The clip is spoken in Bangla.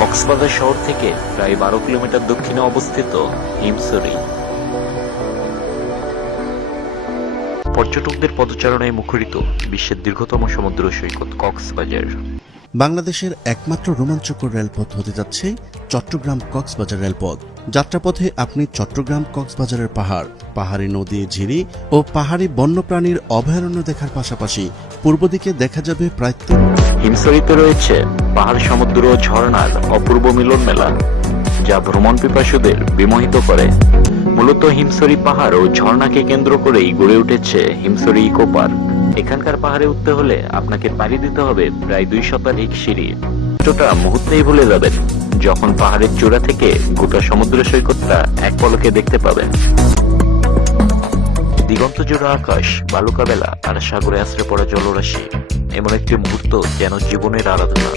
কক্সবাজার শহর থেকে প্রায় 12 কিলোমিটার দক্ষিণে অবস্থিত হিমছড়ি। পর্যটকদের পদচারণায় মুখরিত বিশ্বের দীর্ঘতম সমুদ্র সৈকত কক্সবাজার। বাংলাদেশের একমাত্র রোমাঞ্চকর রেলপথ হতে যাচ্ছে চট্টগ্রাম কক্সবাজার রেলপথ। যাত্রাপথে আপনি চট্টগ্রাম কক্সবাজারের পাহাড়ি নদী, ঝিরি ও পাহাড়ি বন্যপ্রাণীর অভয়ারণ্য দেখার পাশাপাশি পূর্ব দিকে দেখা যাবে প্রায় হিমছড়িতে রয়েছে পাহাড়, সমুদ্র ও ঝর্ণার অপূর্ব মিলন মেলা, যা ভ্রমণ পিপাসুদের বিমোহিত করে। মূলত হিমছড়ি পাহাড় ও ঝর্ণাকে কেন্দ্র করেই গড়ে উঠেছে হিমছড়ি ইকো পার্ক। এখানকার পাহাড়ে উঠতে হলে আপনাকে পাড়ি দিতে হবে প্রায় 2 শতাধিক সিঁড়ি। কষ্টটা মুহূর্তেই ভুলে যাবেন যখন পাহাড়ের চূড়া থেকে গোটা সমুদ্র সৈকতটা এক পলকে দেখতে পাবেন। দিগন্ত জোড়া আকাশ, বালুকা বেলা আর সাগরে আশ্রে পড়া জলরাশি, এমন একটি মুহূর্ত যেন জীবনের আরাধনা।